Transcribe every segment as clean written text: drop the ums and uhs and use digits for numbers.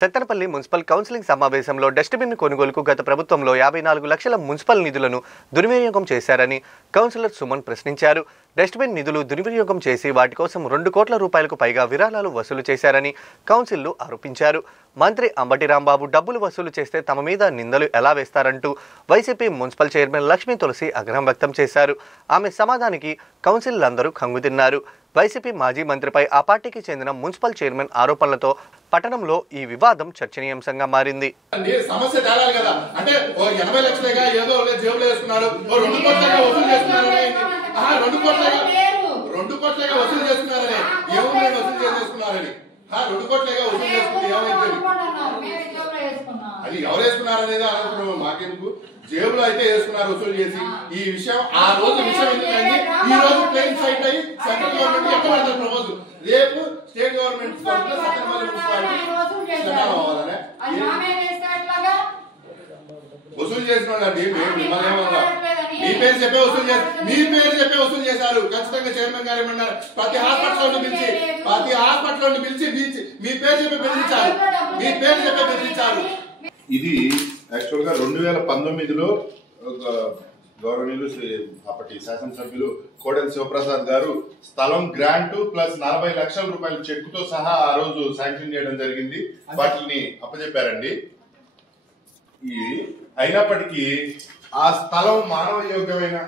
Sattenapalli municipal counselling సమావేశంలో dustbin కొనుగోలుకు గత ప్రభుత్వంలో 54 లక్షల మున్సిపల్ నిధులను దుర్వినియోగం చేశారని కౌన్సిలర్ సుమన్ ప్రశ్నించారు. డస్ట్బిన్ నిధులు దుర్వినియోగం చేసి వాటి కోసం 2 కోట్ల రూపాయలకు పైగా విరాళాలు వసూలు చేశారని కౌన్సిల్లో ఆరోపించారు. మంత్రి అంబటి రాంబాబు డబ్బులు వసూలు చేస్తే తమ మీద నిందలు ఎలా వేస్తారంటూ వైసీపీ మున్సిపల్ చైర్మన్ లక్ష్మీ తులసి ఆగ్రహం వ్యక్తం చేశారు. ఆమె సమాధానానికి కౌన్సిలర్లందరూ కంగుతిన్నారు. వైసీపీ మాజీ మంత్రిపై ఆ పార్టీకి చెందిన మున్సిపల్ చైర్మన్ ఆరోపణలతో పట్టణంలో ఈ వివాదం చర్చనీయాంశంగా మారింది. సమస్య తేలాలి కదా, అంటే 80 లక్షలుగా ఏదో జేబులో వేసుకున్నారు, 2 కోట్లుగా వసూలు చేస్తున్నారని 2 కోట్లుగా వసూలు చేస్తున్నారని ఏమైనా వసూలు చేసుకున్నారని 2 కోట్లుగా వసూలు చేసుకుంటే ఏమైంది, అది ఎవరు వేసుకున్నారనేది అనవసరం మాకెందుకు. జేబులో అయితే వేసుకున్నారు వసూలు చేసి. ఈ విషయం ఆ రోజు విషయం ఎందుకంటే ఈ రోజు ప్లేన్ సైట్ అయ్యి సెంట్రల్ గవర్నమెంట్ ఎక్కడ పడతారు ప్రపోజల్, రేపు స్టేట్ గవర్నమెంట్ వసూలు చేసిన వాళ్ళండి. మిమ్మల్ని ఏమన్నా మీ పేరు చెప్పే వసూలు చేశారు. ఖచ్చితంగా చైర్మన్ గారు ఏమన్నారు, ప్రతి హాస్పిటల్ పిలిచి మీ పేరు చెప్పి బెదిరించారు. ఇది యాక్చువల్ గా 2019లో గౌరవనీయులు అప్పటి శాసనసభ్యులు కోడెల శివప్రసాద్ గారు స్థలం గ్రాంట్ ప్లస్ 40 లక్షల రూపాయల చెక్కుతో సహా ఆ రోజు శాంక్షన్ చేయడం జరిగింది. వాటిని అప్పచెప్పారండి. అయినప్పటికీ ఆ స్థలం మానవ యోగ్యమైన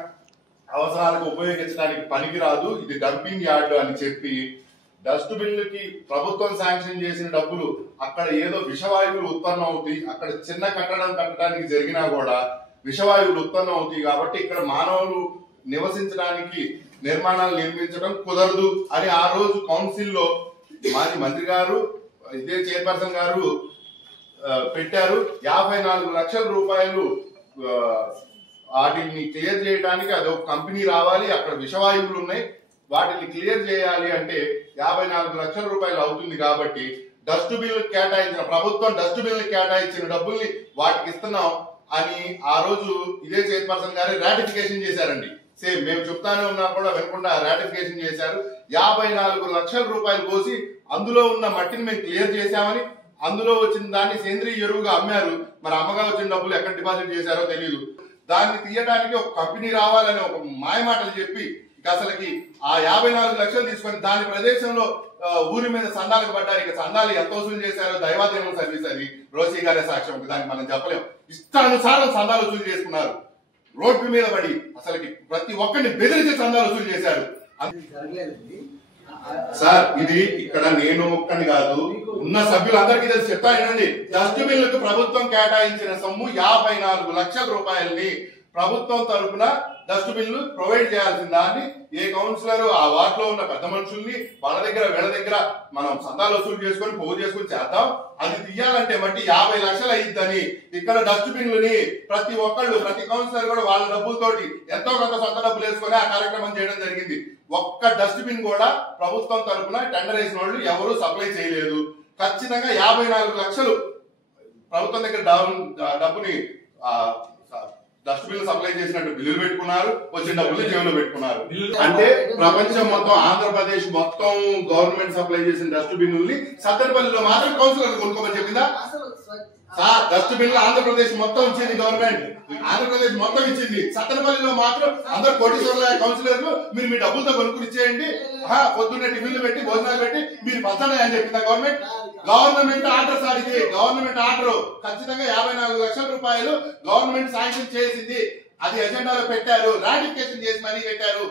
అవసరాలకు ఉపయోగించడానికి పనికిరాదు, ఇది డంపింగ్ యార్డ్ అని చెప్పి డస్ట్బిన్లకి ప్రభుత్వం శాంక్షన్ చేసిన డబ్బులు అక్కడ ఏదో విషవాయువులు ఉత్పన్నం అవుతాయి, అక్కడ చిన్న కట్టడం కట్టడానికి జరిగినా కూడా విషవాయువులు ఉత్పన్నం అవుతాయి కాబట్టి ఇక్కడ మానవులు నివసించడానికి నిర్మాణాలు నిర్మించడం కుదరదు అని ఆ రోజు కౌన్సిల్లో మాజీ మంత్రి గారు, ఇదే చైర్పర్సన్ గారు పెట్టారు. 54 లక్షల రూపాయలు వాటిని క్లియర్ చేయడానికి అదొక కంపెనీ రావాలి, అక్కడ విషవాయువులు ఉన్నాయి, వాటిని క్లియర్ చేయాలి అంటే 54 లక్షల రూపాయలు అవుతుంది. కాబట్టి ప్రభుత్వం డస్ట్బిన్లు కేటాయించిన డబ్బుల్ని వాటికి ఇస్తున్నాం అని ఆ రోజు ఇదే చైర్పర్సన్ గారు రాటిఫికేషన్ చేశారండి. సేమ్ మేము చెప్తానే ఉన్నా కూడా వినకుండా రాటిఫికేషన్ చేశారు. 54 లక్షల రూపాయలు పోసి అందులో ఉన్న మట్టిని మేము క్లియర్ చేశామని, అందులో వచ్చిన దాన్ని సేంద్రీయ ఎరువుగా అమ్మారు. మరి అమ్మగా వచ్చిన డబ్బులు ఎక్కడ డిపాజిట్ చేశారో తెలియదు. దాన్ని తీయడానికి ఒక కంపెనీ రావాలని ఒక మాయమాటలు చెప్పి అసలుకి ఆ 54 లక్షలు తీసుకొని దాని ప్రదేశంలో ఊరి మీద సందాలకు పడ్డారు. ఇక సందాలు ఎంత వసూలు చేశారో దైవాదేవుల సర్వీస్ అది రోసీ గారే సాక్ష్యం, దానికి మనం చెప్పలేం. ఇష్టానుసారం సందాలు వసూలు చేసుకున్నారు. రోడ్డు మీద పడి అసలుకి ప్రతి ఒక్కరిని బెదిరించి సందాలు వసూలు చేశారు. సార్ ఇది ఇక్కడ నేను ఒక్కని కాదు, ఉన్న సభ్యులందరికీ తెలిసి చెప్తానండి. డస్ట్బిన్లకు ప్రభుత్వం కేటాయించిన సొమ్ము 54 లక్షల రూపాయలని ప్రభుత్వం తరఫున డస్ట్బిన్లు ప్రొవైడ్ చేయాల్సిన దాన్ని ఏ కౌన్సిలర్ ఆ వార్డులో ఉన్న పెద్ద మనుషుల్ని వాళ్ళ దగ్గర వీళ్ళ దగ్గర మనం సందాలు వసూలు చేసుకొని పోగు చేసుకుని చేద్దాం. అది తీయాలంటే మట్టి 50 లక్షలు అయ్యిద్దని ఇక్కడ డస్ట్బిన్లని ప్రతి కౌన్సిలర్ కూడా వాళ్ళ డబ్బులతోటి ఎంతో కొంత సొంత డబ్బులు వేసుకొని ఆ కార్యక్రమం చేయడం జరిగింది. ఒక్క డస్ట్బిన్ కూడా ప్రభుత్వం తరఫున టెండర్ వేసిన వాళ్ళు ఎవరు సప్లై చేయలేదు. ఖచ్చితంగా 54 లక్షలు ప్రభుత్వం దగ్గర డబ్బుని డస్ట్బిన్ సప్లై చేసినట్టు బిల్లులు పెట్టుకున్నారు, వచ్చిన డబ్బులు జేబులో పెట్టుకున్నారు. అంటే ప్రపంచం మొత్తం ఆంధ్రప్రదేశ్ మొత్తం గవర్నమెంట్ సప్లై చేసిన డస్ట్బిన్లని సత్తెనపల్లిలో మాత్రం కౌన్సిలర్ కొనుక్కోమని చెప్పిందా? సార్ డస్ట్బిన్ ఆంధ్రప్రదేశ్ మొత్తం ఇచ్చింది గవర్నమెంట్, ఆంధ్రప్రదేశ్ మొత్తం ఇచ్చింది. సత్తెనపల్లిలో మాత్రం అందరు కోటీశ్వర్ల కౌన్సిలర్లు మీరు మీ డబ్బులతో కొనుక్కుని ఇచ్చేయండి, పొద్దున్నే టిఫిన్లు పెట్టి భోజనాలు పెట్టి మీరు పంచండి అని చెప్పిందా గవర్నమెంట్ ఆర్డర్ సార్ ఇది గవర్నమెంట్ ఆర్డర్. ఖచ్చితంగా 54 లక్షల రూపాయలు గవర్నమెంట్ శాంక్షన్ చేసింది, అది ఎజెండాలో పెట్టారు, రాటిఫికేషన్ చేసి మనీ పెట్టారు.